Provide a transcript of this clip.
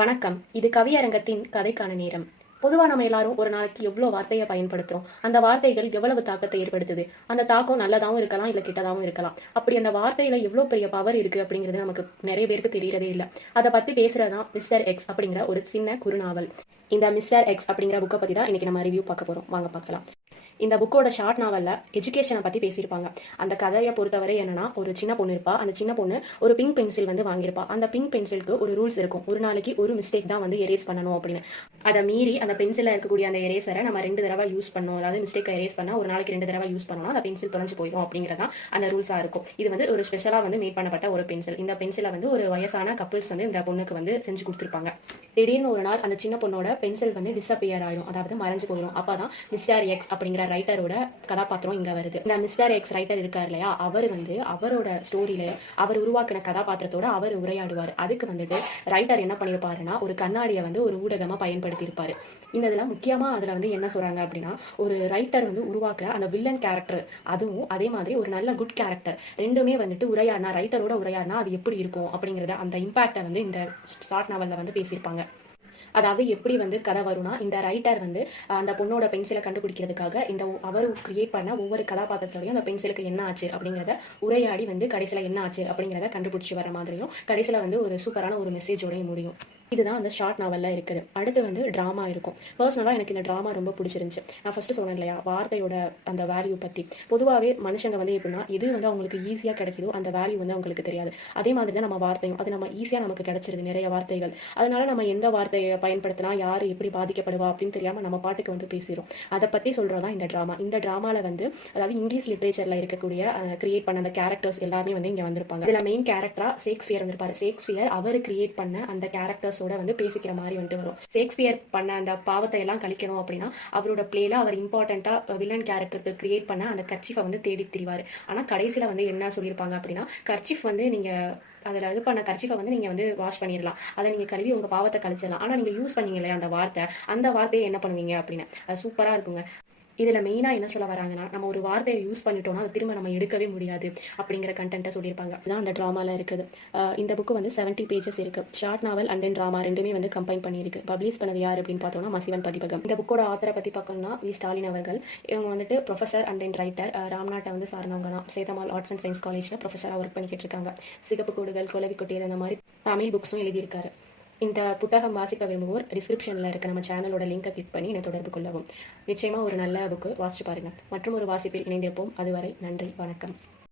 வணக்கம். இது கவியரங்கத்தின் கதைக்கான நேரம். பொதுவா நம்ம எல்லாரும் ஒரு நாளைக்கு எவ்வளவு வார்த்தையை பயன்படுத்துறோம், அந்த வார்த்தைகள் எவ்வளவு தாக்கத்தை ஏற்படுத்துது, அந்த தாக்கம் நல்லதாவும் இருக்கலாம், இல்ல கெட்டதாவும் இருக்கலாம். அப்படி அந்த வார்த்தையில எவ்வளவு பெரிய பவர் இருக்கு அப்படிங்கிறது நமக்கு நிறைய பேருக்கு தெரியறதே இல்ல. அதை பத்தி பேசுறதுதான் மிஸ்டர் எக்ஸ் அப்படிங்கிற ஒரு சின்ன குறுநாவல். இந்த மிஸ்டர் எக்ஸ் அப்படிங்கிற புக்கை பத்தி தான் இன்னைக்கு நம்ம ரிவ்யூ பார்க்க போறோம். வாங்க பார்க்கலாம். இந்த புக்கோட ஷார்ட் நாவல்ல எஜுகேஷனை பத்தி பேசியிருப்பாங்க. அந்த கதையை பொறுத்தவரை என்னன்னா, ஒரு சின்ன பொண்ணு இருப்பா. அந்த சின்ன பொண்ணு ஒரு பிங்க் பென்சில் வந்து வாங்கியிருப்பா. அந்த பிங்க் பென்சிலுக்கு ஒரு ரூல்ஸ் இருக்கும். ஒரு நாளைக்கு ஒரு மிஸ்டேக் தான் வந்து எரேஸ் பண்ணணும் அப்படின்னு. அதை மீறி அந்த பென்சில இருக்கக்கூடிய அந்த எரேசரை நம்ம 2 தடவை யூஸ் பண்ணணும். அதாவது மிஸ்டேக்கை எரேஸ் பண்ணா ஒரு நாளைக்கு 2 தடவை யூஸ் பண்ணணும், அந்த பென்சில் தொலைஞ்சு போயிடும் அப்படிங்கிறதா அந்த ரூல்ஸா இருக்கும். இது வந்து ஒரு ஸ்பெஷலா வந்து மேட் பண்ணப்பட்ட ஒரு பென்சில். இந்த பென்சிலை வந்து ஒரு வயசான கப்பிள்ஸ் வந்து இந்த பொண்ணுக்கு வந்து செஞ்சு கொடுத்துருப்பாங்க. திடீர்னு ஒரு நாள் அந்த சின்ன பொண்ணோட பென்சில் வந்து டிஸப்பியர் ஆயிடும், அதாவது மறைஞ்சு போயிடும். அப்பதான் மிஸ்டர் எக்ஸ் அப்படிங்கிற ரைட்டரோட கதாபாத்திரம் இங்க வருது. இந்த மிஸ்டர் எக்ஸ் ரைட்டர் இருக்காரு இல்லையா, அவர் வந்து அவரோட ஸ்டோரியில அவர் உருவாக்கின கதாபாத்திரத்தோட அவர் உரையாடுவார். அதுக்கு வந்துட்டு ரைட்டர் என்ன பண்ணிருப்பாருன்னா, ஒரு கண்ணாடியை வந்து ஒரு ஊடகமா பயன்படுத்தி இருப்பாரு. இந்த இதுல முக்கியமா அதுல வந்து என்ன சொல்றாங்க அப்படின்னா, ஒரு ரைட்டர் வந்து உருவாக்குற அந்த வில்லன் கேரக்டர், அதுவும் அதே மாதிரி ஒரு நல்ல குட் கேரக்டர் ரெண்டுமே வந்துட்டு உரையாடினா, ரைட்டரோட உரையாடினா அது எப்படி இருக்கும் அப்படிங்கறத, அந்த இம்பாக்டை வந்து இந்த ஷார்ட் நாவல்ல வந்து பேசியிருப்பாங்க. அதாவது எப்படி வந்து கதை வரும்னா, இந்த ரைட்டர் வந்து அந்த பொண்ணோட பென்சிலை கண்டுபிடிக்கிறதுக்காக இந்த அவர் கிரியேட் பண்ண ஒவ்வொரு கதாபாத்திரத்தோடையும் அந்த பென்சிலுக்கு என்ன ஆச்சு அப்படிங்கிறத உரையாடி வந்து கடைசியில் என்ன ஆச்சு அப்படிங்கிறத கண்டுபிடிச்சி வர மாதிரியும் கடைசியில் வந்து ஒரு சூப்பரான ஒரு மெசேஜோடையும் முடியும். இதுதான் அந்த ஷார்ட் நாவல்ல இருக்குது. அடுத்து வந்து ட்ராமா இருக்கும். பர்சனலாக எனக்கு இந்த ட்ராமா ரொம்ப பிடிச்சிருந்துச்சு. நான் ஃபர்ஸ்ட் சொன்னேன் இல்லையா, வார்த்தையோட அந்த வேல்யூ பற்றி. பொதுவாகவே மனுஷங்க வந்து எப்படின்னா, எது வந்து அவங்களுக்கு ஈஸியாக கிடைக்குதோ அந்த வேல்யூ வந்து அவங்களுக்கு தெரியாது. அதே மாதிரி தான் நம்ம வார்த்தையும், அது நம்ம ஈஸியாக நமக்கு கிடைச்சிருது நிறைய வார்த்தைகள். அதனால நம்ம எந்த வார்த்தையை பயன்படுத்தினா யார் எப்படி பாதிக்கப்படுவா அப்படின்னு தெரியாமல் நம்ம பாட்டுக்கு வந்து பேசிடும். அதை பற்றி சொல்கிறதா இந்த ட்ராமா. இந்த ட்ராமாவில் வந்து அதாவது இங்கிலீஷ் லிட்ரேச்சரில் இருக்கக்கூடிய கிரியேட் பண்ண அந்த கேரக்டர்ஸ் எல்லாமே வந்து இங்கே வந்திருப்பாங்க. இதில் மெயின் கேரக்டரா ஷேக்ஸ்பியர் வந்திருப்பாரு. ஷேக்ஸ்பியர் அவர் கிரியேட் பண்ண அந்த கேரக்டர்ஸ் வந்து பேசிக்கிற மாதிரி வந்து வரும். ஷேக்ஸ்பியர் பண்ண அந்த பாவத்தை எல்லாம் கழிக்கணும் அப்படின்னா அவரோட பிளேல அவர் இம்பார்ட்டண்டா வில்லன் கேரக்டருக்கு கிரியேட் பண்ண அந்த கர்ச்சீஃபை வந்து தேடி திரிவாரு. ஆனா கடைசியில வந்து என்ன சொல்லியிருப்பாங்க அப்படின்னா, கர்ச்சீஃப் வந்து நீங்க அதில் இது பண்ண கர்ச்சீஃபை வந்து நீங்கள் வந்து வாஷ் பண்ணிடலாம், அதை நீங்கள் கழுவி உங்கள் பாவத்தை கழிச்சிடலாம். ஆனால் நீங்கள் யூஸ் பண்ணீங்க இல்லையா அந்த வார்த்தையை என்ன பண்ணுவீங்க அப்படின்னு. அது சூப்பராக இருக்குங்க. இதில் மெயினாக என்ன சொல்ல வராங்கன்னா, நம்ம ஒரு வார்த்தையை யூஸ் பண்ணிட்டோம்னா அதை திரும்ப நம்ம எடுக்கவே முடியாது அப்படிங்கிற கண்டென்ட்டை சொல்லியிருப்பாங்க. இதுதான் அந்த ட்ராமாவில் இருக்குது. இந்த புக்கு வந்து 70 பேஜஸ் இருக்கு. Short novel and then drama ரெண்டுமே வந்து கம்பைன் பண்ணியிருக்கு. பப்ளிஷ் பண்ணது யார் அப்படின்னு பார்த்தோம்னா மசிவன் பதிப்பகம். இந்த புக்கோட ஆத்தரை பற்றி பார்க்கணும்னா வி ஸ்டாலின் அவர்கள். இவங்க வந்துட்டு ப்ரொஃபஸர் அண்ட் தென் ரைட்டர். ராம்நாட்டை வந்து சார்ந்தவங்க தான். சேதமால் ஆர்ட்ஸ் அண்ட் சயின்ஸ் காலேஜில் ப்ரொஃபஸராக ஒர்க் பண்ணிக்கிட்டு இருக்காங்க. சிகப்பு கோடுகள், குலவி கொட்டியது, அந்த மாதிரி தமிழ் புக்ஸும் எழுதியிருக்காரு. இந்த புத்தகம் வாசிக்க விரும்புவோர் டிஸ்கிரிப்ஷனில் இருக்க நம்ம சேனலோட லிங்கை கிளிக் பண்ணி என்னை தொடர்பு கொள்ளவும். நிச்சயமாக ஒரு நல்ல புக்கு வாசிச்சு பாருங்கள். மற்றும் ஒரு வாசிப்பில் இணைந்திருப்போம். அதுவரை நன்றி, வணக்கம்.